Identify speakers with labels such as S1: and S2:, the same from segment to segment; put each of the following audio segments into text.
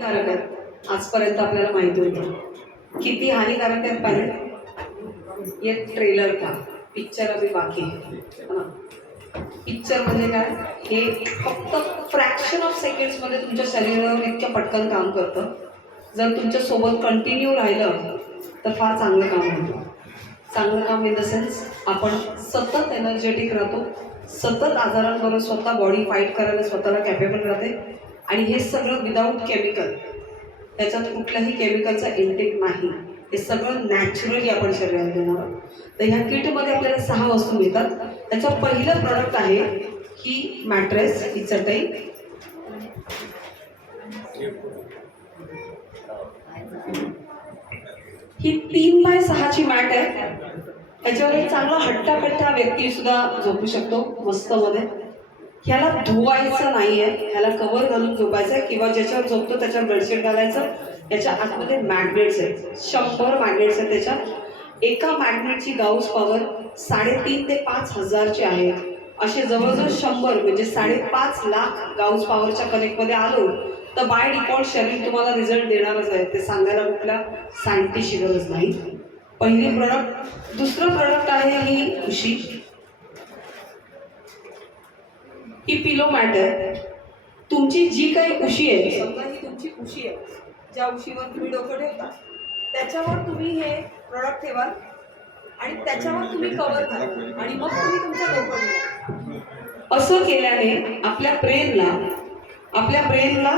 S1: हानिकारक आहेत आजपर्यंत आपल्याला माहिती होतं. किती हानिकारक आहेत पाहिजे ये ट्रेलर का? पिक्चर अभी बाकी पिक्चर म्हणजे काय? हे फक्त फ्रॅक्शन ऑफ सेकंड्समध्ये तुमच्या शरीरावर इतकं पटकन काम करतं. जर तुमच्यासोबत कंटिन्यू राहिलं तर फार चांगलं काम होतं चांगलं काम इन द सेन्स आपण सतत एनर्जेटिक राहतो. सतत आजारांबरोबर स्वतः बॉडी फाईट करायला स्वतःला कॅपेबल राहते. आणि हे सगळं विदाऊट केमिकल त्याच्यात कुठल्याही केमिकलचा इंटेक नाही. हे सगळं नॅचरली आपण शरीरात देणार आहोत. तर ह्या किटमध्ये आपल्याला सहा वस्तू मिळतात. त्याचं पहिलं प्रॉडक्ट आहे ही मॅट्रेस ही चटई. ही तीन बाय सहाची मॅट आहे. त्याच्यावर एक चांगला हट्टाकट्टा व्यक्ती सुद्धा झोपू शकतो मस्त मध्ये ह्याला धुवायचं नाहीये. ह्याला कवर घालून झोपायचं आहे किंवा ज्याच्यावर झोपतो त्याच्यावर बेडशीट घालायचं. याच्या आतमध्ये मॅग्नेट्स आहेत. शंभर मॅग्नेट्स आहेत त्याच्यात. एका मॅग्नेटची गाऊस पॉवर साडेतीन ते पाच हजारची आहे. असे जवळजवळ शंभर म्हणजे साडेपाच लाख गाऊस पॉवरच्या कनेक्टमध्ये आलो तर बाय डिफॉल्ट शरीर तुम्हाला रिझल्ट देणारच आहे. ते सांगायला कुठल्या सायंटिस्टची गरज नाही. पहिली प्रॉडक्ट दुसरं प्रॉडक्ट आहे ही उशी. ही पिलो मॅट आहे तुमची जी काही उशी आहे. समजा ही तुमची उशी आहे. ज्या उशीवर तुम्ही डोकं ठेवता त्याच्यावर तुम्ही हे प्रॉडक्ट ठेवाल आणि त्याच्यावर तुम्ही कवर घाला आणि मग तुम्ही तुमचं डोकं ठेवा असं केल्याने आपल्या ब्रेनला आपल्या ब्रेनला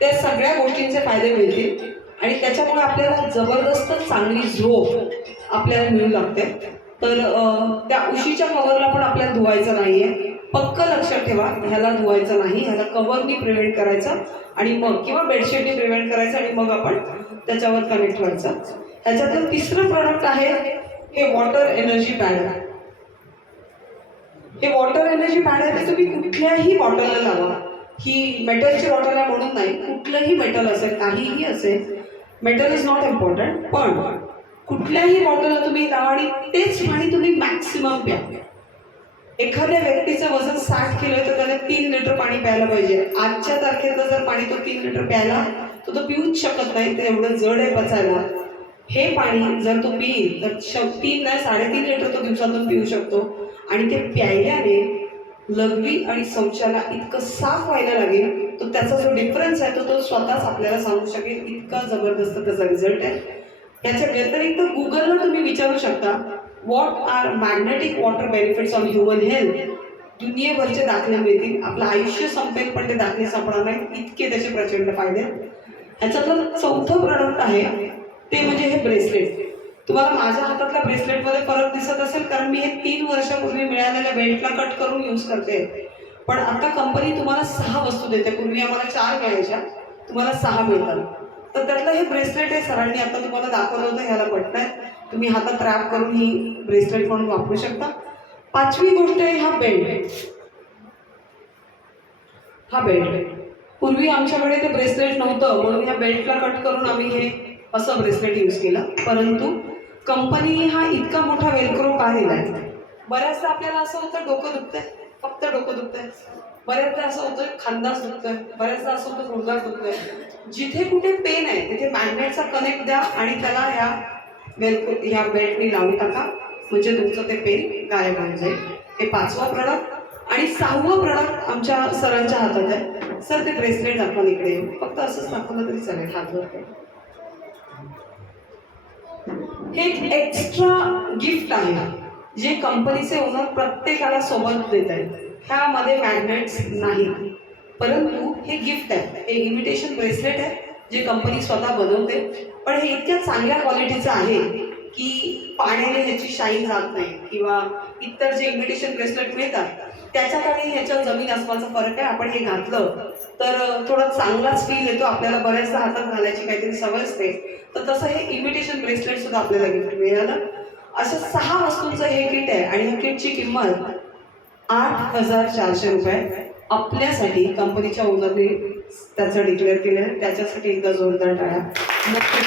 S1: त्या सगळ्या गोष्टींचे फायदे मिळतील आणि त्याच्यामुळे आपल्याला जबरदस्त चांगली झोप आपल्याला मिळू लागते. तर त्या उशीच्या कवरला पण आपल्याला धुवायचं नाहीये. पक्क लक्षात ठेवा ह्याला धुवायचं नाही ह्याला कवरनी प्रिव्हेंट करायचं आणि मग किंवा बेडशीटनी प्रिव्हेंट करायचं आणि मग आपण त्याच्यावर कनेक्ट व्हायचं. ह्याच्यातलं तिसरं प्रॉडक्ट आहे हे वॉटर एनर्जी पॅड हे वॉटर एनर्जी पॅड आहे ते तुम्ही कुठल्याही बॉटलला लावा. ही मेटलची बॉटल आहे म्हणून नाही कुठलंही मेटल असेल काहीही असेल मेटल इज नॉट इम्पॉर्टंट पण कुठल्याही बॉटलला तुम्ही लावा आणि तेच पाणी तुम्ही मॅक्सिमम प्या. एखाद्या व्यक्तीचं वजन साठ किलो तर त्याने तीन लिटर पाणी प्यायला पाहिजे. आजच्या तारखेचं जर पाणी तो तीन लिटर प्यायला तर तो पिऊच शकत नाही ते एवढं जड आहे पचायला. हे पाणी जर तो पिईल तर श तीन नाही साडेतीन लिटर तो दिवसातून पिऊ शकतो. आणि ते प्यायल्याने लघवी आणि शौचाला इतकं साफ व्हायला लागेल तो त्याचा जो डिफरन्स आहे तो तो स्वतःच आपल्याला सांगू शकेल इतका जबरदस्त त्याचा रिझल्ट आहे. याच्या व्यतिरिक्त गुगलला तुम्ही विचारू शकता what are magnetic water benefits on human health दुनियेभरचे दाखले मिळतील आपलं आयुष्य संपेल पण ते दाखले संपणार नाही इतके त्याचे प्रचंड फायदे आहेत. ह्याच्यातलं चौथं प्रॉडक्ट आहे ते म्हणजे हे ब्रेसलेट तुम्हाला माझ्या हातातल्या ब्रेसलेटमध्ये फरक दिसत असेल कारण मी हे तीन वर्षापूर्वी मिळालेल्या बेल्टला कट करून यूज करते. पण आता कंपनी तुम्हाला सहा वस्तू देते. पूर्वी आम्हाला चार मिळायच्या तुम्हाला सहा मिळतात. तर त्यातलं हे ब्रेसलेट आहे सरांनी आता तुम्हाला दाखवलं होतं ह्याला पटत तुम्ही हातात रॅप करून ही ब्रेसलेट म्हणून वापरू शकता? पाचवी गोष्ट आहे हा बेल्ट हा बेल्ट पूर्वी आमच्याकडे ते ब्रेसलेट नव्हतं म्हणून ह्या बेल्टला कट करून आम्ही हे असं ब्रेसलेट यूज केलं. परंतु कंपनीने हा इतका मोठा वेलक्रो का आहे. बऱ्याचदा आपल्याला असं होतं डोकं दुखतंय. फक्त डोकं दुखतंय. बऱ्याचदा असं होतं खांदाच दुखतोय. बऱ्याचदा असं होतं गुडघा दुखतोय. जिथे कुठे पेन आहे तिथे मॅग्नेटचा कनेक्ट द्या आणि त्याला ह्या बिलकुल ह्या बेल्टनी लावून टाका. म्हणजे तुमचं ते पेन गायब होऊन जाईल. हे पाचवा प्रॉडक्ट. आणि सहावं प्रॉडक्ट आमच्या सरांच्या हातात आहे. सर ते ब्रेसलेट दाखवा इकडे येऊन. फक्त असंच दाखवलं तरी चालेल. हातवर हे एक एक्स्ट्रा गिफ्ट आहे. जे कंपनीचे ओनर प्रत्येकाला सोबत देत आहेत. ह्यामध्ये मॅग्नेट्स नाही. परंतु हे गिफ्ट आहे. हे इन्व्हिटेशन ब्रेसलेट आहे जे कंपनी स्वतः बनवते. पण हे इतक्या चांगल्या क्वालिटीचं आहे की पाण्याने ह्याची शाईन जात नाही किंवा इतर जे इमिटेशन ब्रेसलेट मिळतात त्याच्यात आणि ह्याच्या जमीन आसमानचा फरक आहे. आपण हे घातलं तर थोडा चांगलाच फील येतो. आपल्याला बऱ्याचदा हातात घालायची काहीतरी सवय असते. तर तसं हे इन्व्हिटेशन ब्रेसलेट सुद्धा आपल्याला गिफ्ट मिळालं. असं सहा वस्तूंचं हे किट आहे आणि ह्या किटची किंमत आठ हजार चारशे रुपये. आपल्यासाठी कंपनीच्या ओनरने त्याचं डिक्लेअर केलं. आहे त्याच्यासाठी एकदा जोरदार टाळ्या नक्कीच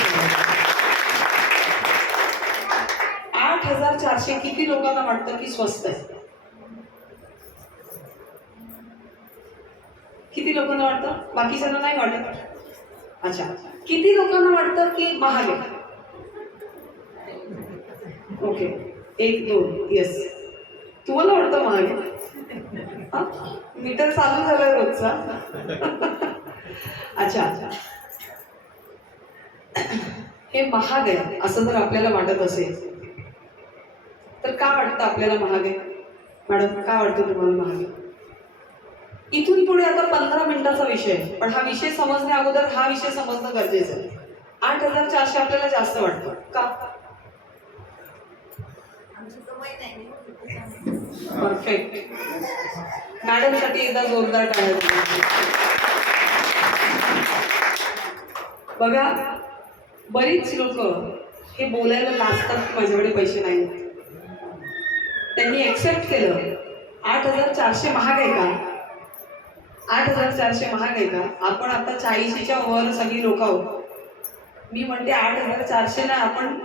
S1: आठ हजार चारशे किती लोकांना वाटतं की स्वस्त आहे? किती लोकांना वाटतं? बाकीच्यांना नाही वाटत? अच्छा. किती लोकांना वाटतं की महाग आहे? ओके. एक दोन. येस तुम्हाला वाटतं महाग आहे? मीटर चालू झालं रोजचा. अच्छा. अच्छा हे महाग आहे असं जर आपल्याला वाटत असेल तर का वाटतं आपल्याला महाग आहे मॅडम का वाटतं तुम्हाला महाग आहे इथून पुढे आता पंधरा मिनिटाचा विषय. आहे पण हा विषय समजण्या अगोदर हा विषय समजणं गरजेचं आहे. आठ हजार चारशे आपल्याला जास्त वाटतं. का? परफेक्ट मॅडमसाठी एकदा जोरदार टाळ्या बघा बरीच लोक हे बोलायला लाजतात माझ्याकडे पैसे नाही त्यांनी एक्सेप्ट केलं. आठ हजार चारशे महाग आहे का आठ हजार चारशे महाग आहे का आपण आता चाळीशीच्या वर सगळी लोक आहोत. मी म्हणते आठ हजार चारशे ना आपण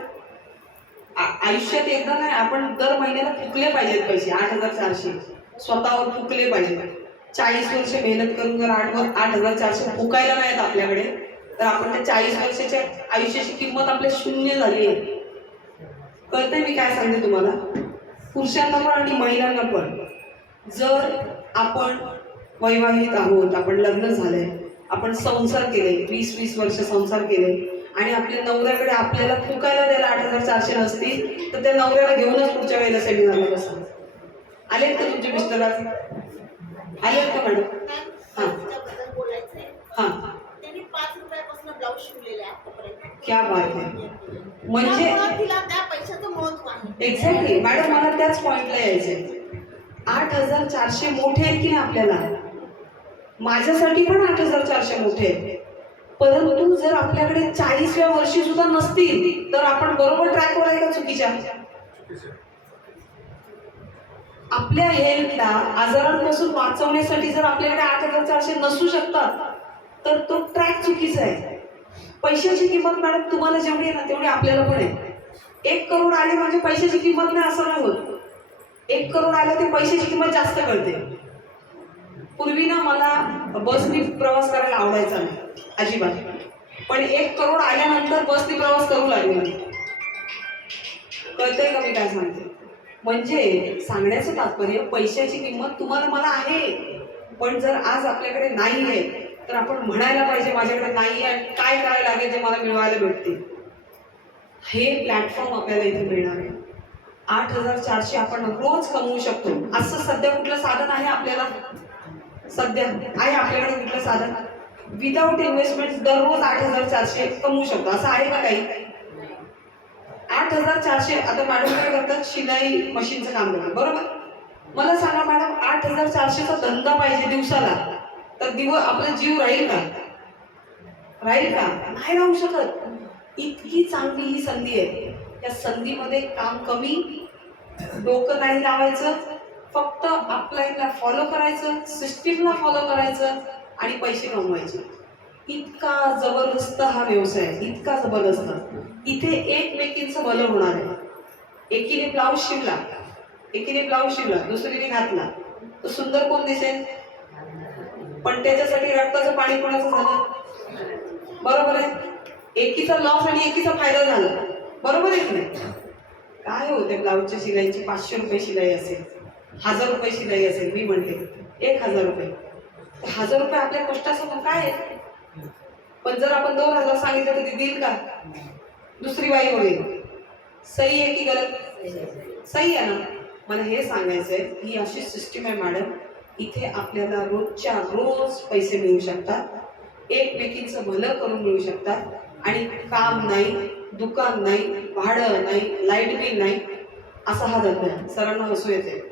S1: आयुष्यात एकदा नाही आपण दर महिन्याला फुकले पाहिजेत पैसे आठ हजार चारशे. स्वतःवर फुकले पाहिजेत. चाळीस वर्ष मेहनत करून जर आठ वर आठ हजार चारशे फुकायला नाहीत आपल्याकडे तर आपण त्या चाळीस वर्षाच्या आयुष्याची किंमत आपल्या शून्य झाली आहे. कळतंय मी काय सांगते तुम्हाला? पुरुषांना पण आणि महिलांना पण जर आपण वैवाहिक आहोत आपण लग्न झालंय आपण संसार केले वीस वीस वर्ष संसार केले आणि आपल्या नवऱ्याकडे आपल्याला फुकायला द्यायला आठ हजार चारशे नसतील तर त्या नवऱ्याला घेऊनच पुढच्या वेळेला सेमिनारला बसा. आलेत का तुमचे मिस्टर आले आलेत का मॅडम हां. हां.
S2: ब्लाऊज शिवलेले आहे आतापर्यंत.
S1: क्या बात आहे. म्हणजे
S2: त्यामुळं तिला त्या पैशाचं महत्त्व आहे.
S1: एक्झॅक्टली मॅडम मला त्याच पॉइंटला यायचंय. आठ हजार चारशे मोठे आहेत की ना आपल्याला? माझ्यासाठी पण आठ हजार चारशे मोठे आहेत. परंतु जर आपल्याकडे चाळीसव्या वर्षी सुद्धा नसतील तर आपण बरोबर ट्रॅकवर आहे का चुकीच्या? आपल्या हेल्थला आजारांपासून वाचवण्यासाठी जर आपल्याकडे आठ हजार चारशे नसू शकतात तर तो ट्रॅक चुकीचा आहे. पैशाची किंमत मॅडम तुम्हाला जेवढी आहे ना तेवढी आपल्याला पण आहे. एक करोड आले म्हणजे पैशाची किंमत नाही असं नाही होत. एक करोड आलं ते पैशाची किंमत जास्त कळते. पूर्वी ना मला बसनी प्रवास करायला आवडायचा नाही अजिबात. पण एक करोड आल्यानंतर बसनी प्रवास करू लागले मी कळतंय का मी काय सांगते? म्हणजे सांगण्याचं तात्पर्य पैशाची किंमत तुम्हाला मला आहे पण जर आज आपल्याकडे नाही आहे तर आपण म्हणायला पाहिजे माझ्याकडे नाही आहे. काय काय लागेल ते मला मिळवायला भेटते हे प्लॅटफॉर्म आपल्याला इथे मिळणार आहे. आठ हजार चारशे आपण रोज कमवू शकतो. असं सध्या कुठलं साधन आहे आपल्याला? सध्या आहे आपल्याकडे कुठलं साधन? विदाऊट इन्व्हेस्टमेंट दररोज आठ हजार चारशे कमवू शकतो. असं आहे का काही? आठ हजार चारशे आता मॅडम काय करतात? शिलाई मशीनचं काम करतात. बरोबर? मला सांगा मॅडम आठ हजार चारशेचा धंदा पाहिजे दिवसाला. तर दिव आपला जीव राहील का? राहील का? नाही राहू शकत. इतकी चांगली ही संधी आहे. या संधीमध्ये काम कमी डोकं नाही लावायचं फक्त अपलाईनला फॉलो करायचं सिस्टीमला फॉलो करायचं आणि पैसे कमवायचे. इतका जबरदस्त हा व्यवसाय आहे, इतका जबरदस्त. इथे एकमेकींचं भलं होणार आहे. एकीने ब्लाऊज शिवला. एकीने ब्लाऊज शिवला. दुसरीने घातला. तो सुंदर कोण दिसेल? पण त्याच्यासाठी रक्ताचं पाणी कोणाचं झालं? बरोबर आहे? एकीचा लॉस आणि एकीचा फायदा झाला. बरोबर आहे नाही? काय होते ब्लाऊजच्या शिलाईची? पाचशे रुपये शिलाई असेल. हजार रुपये शिलाई असेल मी म्हणते. एक हजार रुपये. तर हजार रुपये आपल्या कष्टासमोर काय आहे? पण जर आपण दोन हजार सांगितलं तर ती देईल का? दुसरी बाई होईल. सही आहे की गलत? सही आहे ना? मला हे सांगायचं आहे ही अशी सिस्टीम आहे मॅडम इथे आपल्याला रोजच्या रोज पैसे मिळू शकतात. एकमेकींचं भलं करून मिळू शकतात. आणि काम नाही दुकान नाही भाडं नाही लाइट बिल नाही असा हा धंदा आहे. सरांना हसू येते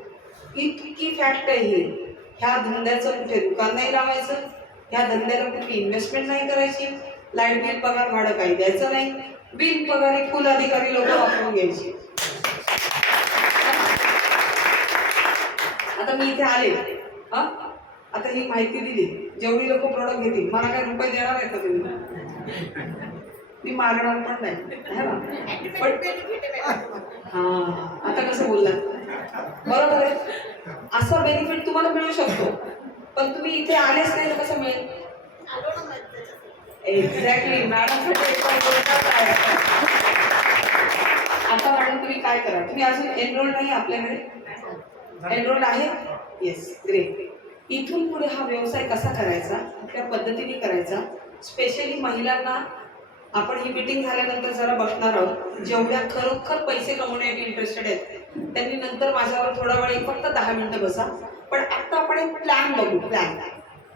S1: इतकी फॅक्ट आहे ही. ह्या धंद्याचं कुठे दुकान नाही लावायचं? ह्या धंद्याला कुठली इन्व्हेस्टमेंट नाही करायची? लाइट बिल पगार भाडं काही द्यायचं नाही. बिन हे फुल अधिकारी लोक वापरून घ्यायची. आता मी इथे आले. हा? आता ही माहिती दिली. जेवढी लोक प्रोडक्ट घेतील. मला काय रुपये देणार आहेत का तुम्ही? मी मागणार पण नाही. पण हा. आता कसं बोललात? बरोबर आहे. असा बेनिफिट तुम्हाला मिळू शकतो. पण तुम्ही इथे आलेच नाही तर कसं मिळेल? एक्झॅक्टली मॅडम आता मॅडम तुम्ही काय करा? तुम्ही अजून एनरोल नाही आपल्याकडे? एनरोल आहे? येस ग्रेट इथून पुढे हा व्यवसाय कसा करायचा? कुठल्या पद्धतीने करायचा? स्पेशली महिलांना आपण ही मीटिंग झाल्यानंतर जरा बसणार आहोत. जेवढ्या खरोखर पैसे कमवण्यासाठी इंटरेस्टेड आहेत त्यांनी नंतर माझ्यावर थोडा वेळ एक फक्त दहा मिनिटं बसा. पण आत्ता आपण एक प्लॅन बघू प्लॅन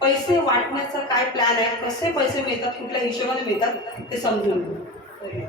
S1: पैसे वाटण्याचा काय प्लॅन आहे? कसे पैसे मिळतात? कुठल्या हिशोबाने मिळतात? ते समजून घेऊ.